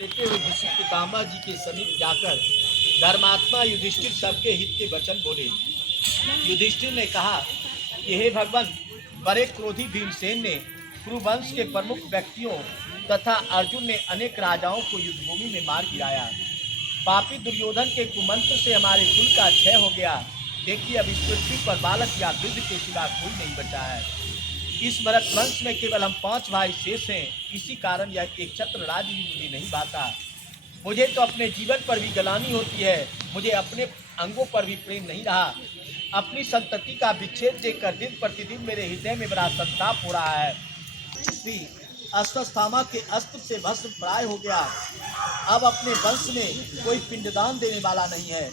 लेते हुए भीष्म पितामह जी के समीप जाकर धर्मात्मा युधिष्ठिर सबके हित के वचन बोले। युधिष्ठिर ने कहा कि हे भगवान, बड़े क्रोधी भीमसेन ने कुरुवंश के प्रमुख व्यक्तियों तथा अर्जुन ने अनेक राजाओं को युद्धभूमि में मार गिराया। पापी दुर्योधन के कुमंत्र से हमारे कुल का क्षय हो गया। देखिए, अब इस पृथ्वी पर बालक या वृद्ध के सिवा कोई नहीं बचा है। इस भरत वंश में केवल हम 5 भाई शेष हैं। इसी कारण यह एक छत्र राज्य भी मुझे नहीं भाता। मुझे तो अपने जीवन पर भी गलानी होती है। मुझे अपने अंगों पर भी प्रेम नहीं रहा। अपनी संतति का विच्छेद देखकर दिन प्रतिदिन मेरे हृदय में बड़ा संताप हो रहा है। भी अश्वत्थामा के अस्त्र से भस्म प्राय हो गया। अब अपने वंश में कोई पिंडदान देने वाला नहीं है।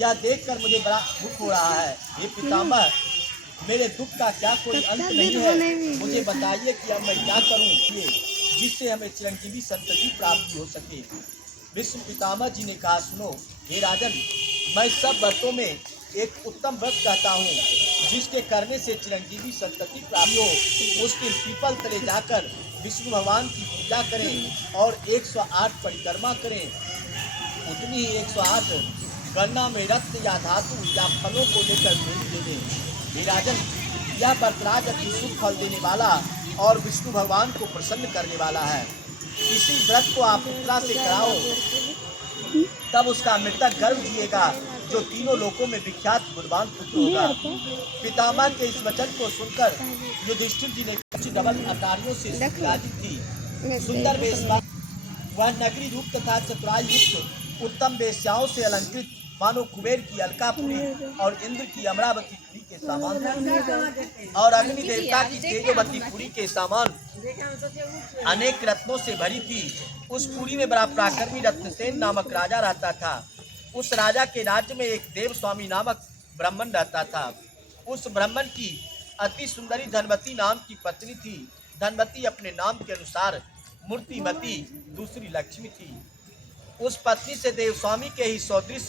यह देखकर मुझे बड़ा दुख हो रहा है। हे पितामह, मेरे दुख का क्या कोई अंत नहीं है? मुझे बताइए कि अब मैं क्या करूं जिससे हमें चिरंजीवी संतति प्राप्ति हो सके। भीष्म पितामह जी ने कहा, सुनो हे राजन, मैं सब व्रतों में एक उत्तम व्रत कहता हूँ, जिसके करने से चिरंजीवी संतति प्राप्ति हो। उस दिन पीपल तले जाकर विष्णु भगवान की पूजा करें और 108 परिक्रमा करें। उतनी ही 108 गणना में रत्न या धातु या फलों को लेकर दे दें। हे राजन, यह व्रतराज अति शुभ फल देने वाला और विष्णु भगवान को प्रसन्न करने वाला है। इसी व्रत को आप पुत्रा से कराओ, तब उसका मृतक गर्भ जिएगा, जो तीनों लोकों में विख्यात गुणवान पुत्र होगा। पितामह के इस वचन को सुनकर युधिष्ठिर जी ने कुछ डबल अटारियों से सुराजित थी। सुंदर वेशवान, वह नगरी रूप तथा चतुराई युक्त उत्तम वेश्याओं से अलंकृत, मानो कुबेर की अलकापुरी और इंद्र की अमरावती पुरी के सामान और अग्नि देवता की तेजोवती पुरी के सामान अनेक रत्नों से भरी थी। उस पुरी में बड़ा पराक्रमी रत्नसेन नामक राजा रहता था। उस राजा के राज्य में एक देव स्वामी नामक ब्राह्मण रहता था। उस ब्राह्मण की अति सुंदरी धनवती नाम की पत्नी थी। धनवती अपने नाम के अनुसार मूर्तिमती दूसरी लक्ष्मी थी। उस पत्नी से देव स्वामी के ही सदृश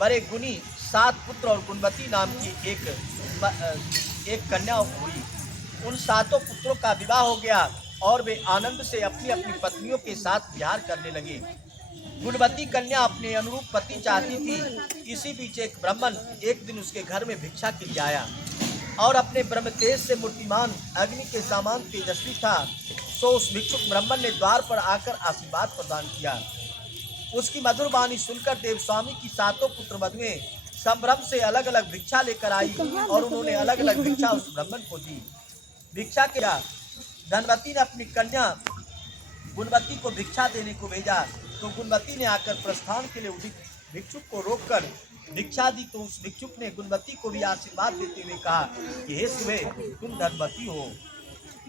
बड़े गुणी 7 पुत्र और गुणवती नाम की एक कन्या हुई। उन 7 पुत्रों का विवाह हो गया और वे आनंद से अपनी अपनी पत्नियों के साथ विहार करने लगे। गुणवती कन्या अपने अनुरूप पति चाहती थी। इसी बीच एक ब्राह्मण एक दिन उसके घर में भिक्षा के लिए आया और अपने ब्रह्म तेज से मूर्तिमान अग्नि के समान तेजस्वी था। सो उस भिक्षुक ब्राह्मण ने द्वार पर आकर आशीर्वाद प्रदान किया। उसकी मधुर वाणी सुनकर देव स्वामी की 7 पुत्र वधुएं संभ्रम से अलग अलग भिक्षा लेकर आई और उन्होंने अलग अलग भिक्षा उस ब्राह्मण को दी। भिक्षा के धनवती ने अपनी कन्या गुणवती को भिक्षा देने को भेजा, तो गुणवती ने आकर प्रस्थान के लिए उदित भिक्षुक को रोककर भिक्षा दी। तो उस भिक्षुक ने गुणवती को भी आशीर्वाद देते हुए कहा कि हे सुबह, तुम धनवती हो।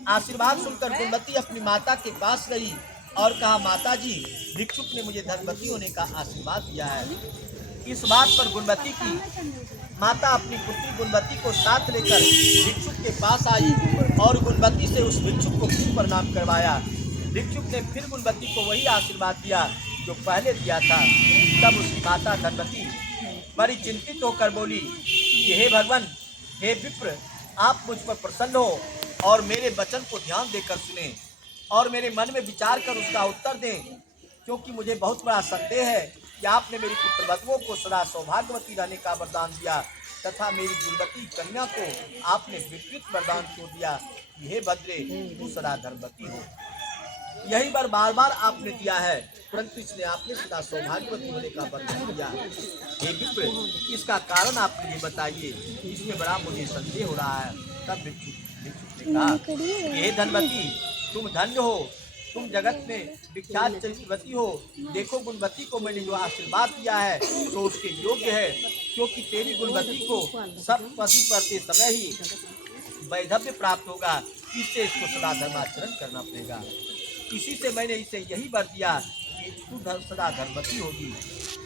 आशीर्वाद सुनकर गुणवती अपनी माता के पास गई और कहा, माता जी, भिक्षुक ने मुझे धनवती होने का आशीर्वाद दिया है। इस बात पर गुणवती की माता अपनी पुत्री गुणवती को साथ लेकर भिक्षुक के पास आई और गुणवती से उस भिक्षुक को फिर प्रणाम करवाया। भिक्षुक ने फिर गुणवती को वही आशीर्वाद दिया जो पहले दिया था। तब उसकी माता धनवती बड़ी चिंतित होकर बोली कि हे भगवान, हे विप्र, आप मुझ पर प्रसन्न हो और मेरे वचन को ध्यान देकर सुने और मेरे मन में विचार कर उसका उत्तर दें, क्योंकि मुझे बहुत बड़ा संदेह है कि आपने मेरी पुत्रवधुओं को सदा सौभाग्यवती रहने का वरदान दिया तथा मेरी गुणवती कन्या को आपने विकृत वरदान क्यों दिया कि हे भद्रे, तू सदा धर्मवती हो। यही बार बार बार आपने दिया है, परंतु इसने आपने सदा सौभाग्यवती होने का वरदान दिया। हे विप्र, इसका कारण आप मुझे बताइए, इसमें बड़ा मुझे संदेह हो रहा है। तब भिक्षुक ने कहा, हे धनवती, तुम धन्य हो, तुम जगत में विख्यात चरित्रवती हो। देखो, गुणवती को मैंने जो आशीर्वाद दिया है तो उसके योग्य है, क्योंकि तेरी गुणवती को सप्तपदी पढ़ते समय ही वैधव्य प्राप्त होगा। इससे इसको सदा धर्माचरण करना पड़ेगा। इसी से मैंने इसे यही वर दिया कि तू सदा धर्मवती होगी।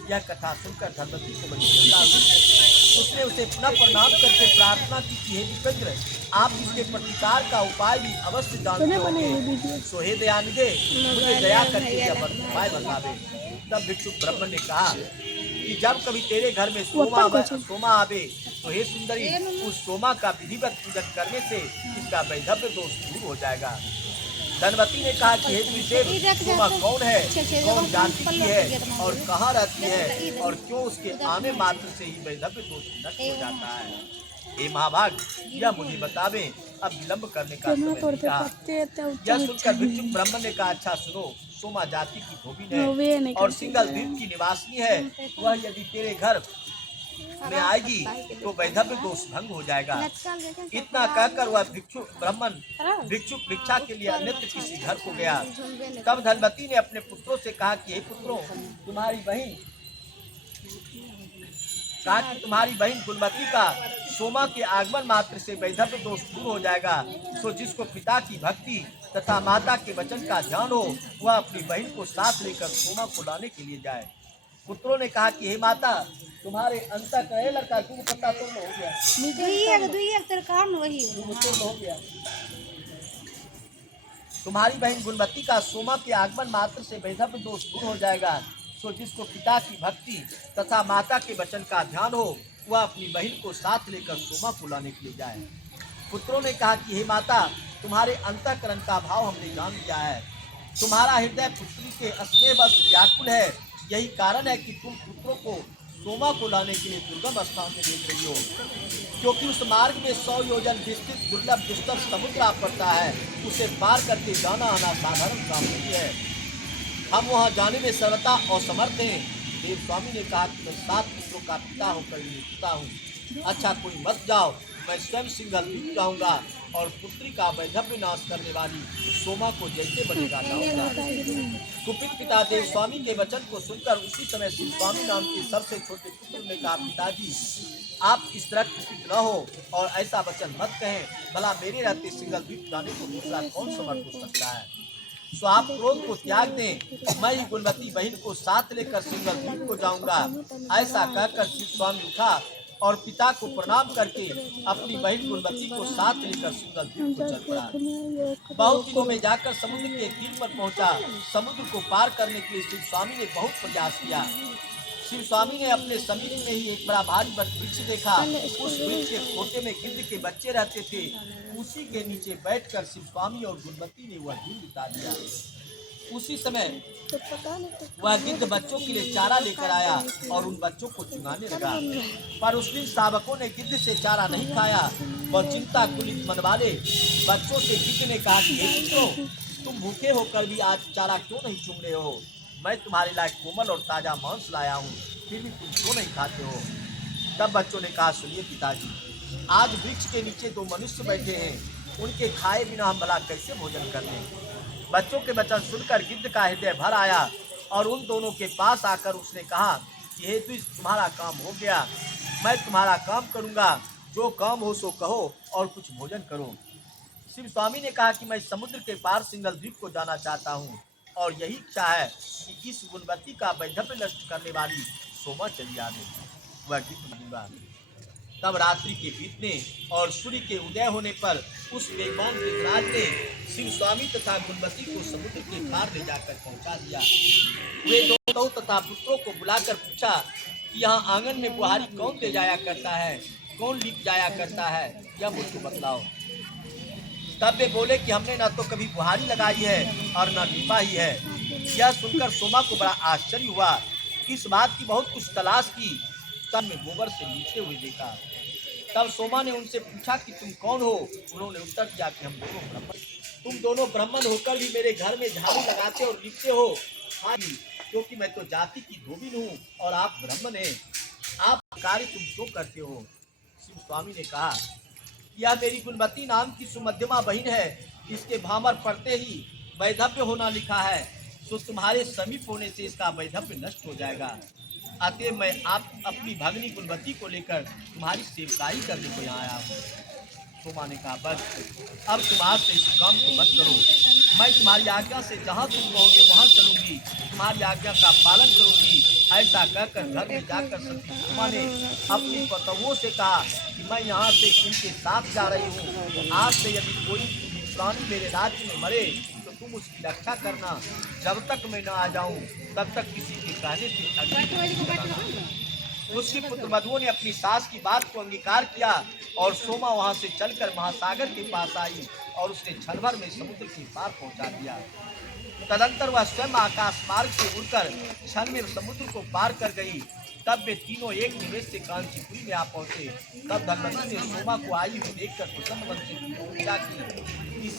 यह कथा सुनकर धर्मवती को बड़ी चिंता हुई। उसने उसे पुनः प्रणाम करके प्रार्थना की कि हे विप्र, आप इसके प्रतिकार का उपाय भी अवश्य जानते होंगे। सो हे दयानिधे, मुझे दया करके यह उपाय बतावे। तब भिक्षुक ब्राह्मण ने कहा कि जब कभी तेरे घर में सोमा आवे तो हे सुंदरी, उस सोमा का विधिवत पूजन करने से इसका वैधव्य दोष दूर हो जाएगा। धनवती ने कहा कि हे द्विजेव, सोमा कौन है, कौन जानती की है और कहाँ रहती है और क्यों उसके आने मात्र से ही वैधव्य दोष नष्ट हो जाता है। हे महाभाग, यह मुझे बतावे, अब विलंब करने का समय नहीं रहा। यह सुनकर भिक्षुक ब्राह्मण ने कहा, अच्छा सुनो, सोमा जाति की धोबी है और सिंगल द्वीप की निवासिनी है। वह यदि तेरे घर में आएगी तो वैधव्य दोष भंग हो जाएगा। इतना कहकर वह भिक्षुक ब्राह्मण भिक्षा के लिए अन्यत्र किसी घर को गया। तब धनवती ने अपने पुत्रों से कहा कि हे पुत्रों, तुम्हारी बहन गुणवती का सोमा के आगमन मात्र से वैधव्य दोष दूर हो जाएगा। तो जिसको पिता की भक्ति तथा माता के वचन का ध्यान हो, वह अपनी बहन को साथ लेकर सोमा को लाने के लिए जाए। पुत्रों ने कहा कि हे माता, तुम्हारे अंतर का लड़का तुम पता तो हो गया। तुम्हारी बहन गुणवती का सोमा के आगमन मात्र से वैधव्य दोष दूर हो जाएगा। सो जिसको पिता की भक्ति तथा माता के वचन का ध्यान हो, वह अपनी बहन को साथ लेकर सोमा को लाने के लिए जाए। पुत्रों ने कहा कि हे माता, तुम्हारे अंतःकरण का भाव हमने जान लिया है। तुम्हारा हृदय पुत्री के स्नेह बस व्याकुल है। यही कारण है कि तुम पुत्रों को सोमा को लाने के लिए दुर्गम स्थान में देख रही हो, क्योंकि उस मार्ग में 100 योजन विस्तृत दुर्लभ दुस्तर समुद्र आ पड़ता है। उसे पार करके जाना आना साधारण काम नहीं है। हम वहाँ जाने में सर्वथा असमर्थ हैं। देव स्वामी ने कहा कि मैं 7 पुत्रों का पिता होकर पिता हूँ। अच्छा, कोई मत जाओ, मैं स्वयं सिंगल द्वीप जाऊँगा और पुत्री का वैधव्य नाश करने वाली सोमा को जैसे बनेगा लाऊंगा। कुपित पिता देव स्वामी के वचन को सुनकर उसी समय शिव स्वामी नाम के सबसे छोटे पुत्र ने कहा, पिताजी आप इस तरह कुपित न हो और ऐसा वचन मत कहें। भला मेरे रहते सिंगल द्वीप जाने को दूसरा कौन समर्थ हो सकता है। सो आप क्रोध को त्याग दें, मैं ही गुणवती बहन को साथ लेकर सिंगल द्वीप को जाऊंगा। ऐसा कहकर शिव स्वामी उठा और पिता को प्रणाम करके अपनी बहन गुणवती को साथ लेकर सिंगल द्वीप को चल पड़ा। बहुत दिनों में जाकर समुद्र के तीर पर पहुंचा। समुद्र को पार करने के लिए शिव स्वामी ने बहुत प्रयास किया। शिव स्वामी ने अपने समीप में ही एक बड़ा भारी वृक्ष देखा। उस वृक्ष के खोटे में गिद्ध के बच्चे रहते थे। उसी के नीचे बैठकर शिव स्वामी और गुणवती ने वह दिन बिता दिया। उसी समय वह गिद्ध बच्चों के लिए चारा लेकर आया और उन बच्चों को चुगाने लगा। पर उस दिन शावकों ने गिद्ध से चारा नहीं खाया। वह चिंता कुलित मन वाले बच्चों से गिद्ध ने कहा कि हे पुत्रों, तुम भूखे होकर भी आज चारा क्यों नहीं चुग रहे हो। मैं तुम्हारे लायक कोमल और ताजा मांस लाया हूँ, फिर भी तुम क्यों नहीं खाते हो। तब बच्चों ने कहा, सुनिए पिताजी, आज वृक्ष के नीचे 2 मनुष्य बैठे हैं, उनके खाए बिना हम भला कैसे भोजन कर लें। बच्चों के वचन सुनकर गिद्ध का हृदय भर आया और उन दोनों के पास आकर उसने कहा कि हे तुम्हारा काम हो गया, मैं तुम्हारा काम करूँगा। जो काम हो सो कहो और कुछ भोजन करो। शिव स्वामी ने कहा कि मैं समुद्र के पार सिंगल द्वीप को जाना चाहता हूँ और यही इच्छा है कि इस गुणवती का वैधव्य नष्ट करने वाली सोमा चली आवे, वह गिद्ध दूंगा। तब रात्रि के बीतने और सूर्य के उदय होने पर उस बेईमान गिद्धराज ने शिव स्वामी तथा गुणवती को समुद्र के पार ले जाकर पहुंचा दिया। वे दोनों तथा पुत्रों को बुलाकर पूछा कि यहाँ आंगन में बुहारी कौन ले जाया करता है, कौन लीप जाया करता है, यह मुझको बतलाओ। तब वे बोले कि हमने न तो कभी बुहारी लगाई है और न लीपा ही है। यह सुनकर सोमा को बड़ा आश्चर्य हुआ। इस बात की बहुत कुछ तलाश की, तब में गोबर से लीपते हुए देखा। तब सोमा ने उनसे पूछा कि तुम कौन हो। उन्होंने उत्तर दिया कि हम दोनों ब्राह्मण। तुम दोनों ब्राह्मण होकर भी मेरे घर में झाड़ू लगाते और लीपते हो। हाँ जी, क्योंकि मैं तो जाति की धोबी हूँ और आप ब्राह्मण हैं। आप कार्य तुम क्यों करते हो। शिव स्वामी ने कहा, यह मेरी गुणवती नाम की सुमध्यमा बहन है। इसके भामर पड़ते ही वैधव्य होना लिखा है, तो तुम्हारे समीप होने से इसका वैधव्य नष्ट हो जाएगा। अतः मैं आप अपनी भगनी गुणवती को लेकर तुम्हारी सेवकाई करने को यहाँ आया हूँ। सोमा ने कहा, बस अब तुम आज से इस काम को मत करो। मैं तुम्हारी आज्ञा से जहाँ तुम कहोगे वहाँ चलूंगी, तुम्हारी आज्ञा का पालन करूंगी। ऐसा कहकर घर में जाकर सती सोमा ने अपनी पतों से कहा कि मैं यहाँ से इनके साथ जा रही हूँ। आज से यदि कोई प्राणी मेरे राज्य में मरे तो तुम उसकी रक्षा करना। जब तक मैं न आ जाऊँ तब तक किसी के कहने से अग्नि। उसके पुत्र मधुओं ने अपनी सास की बात को अंगीकार किया और सोमा वहां से चलकर महासागर के पास आई और उसने क्षण भर में समुद्र के पार पहुंचा दिया। तदंतर वह स्वयं आकाश मार्ग से उड़कर क्षण में समुद्र को पार कर गई। तब वे तीनों एक निवेश से कांचीपुरी में आ पहुंचे। तब धनवंतरी ने सोमा को आई हुई देखकर प्रसन्न मन से पूजा की। इस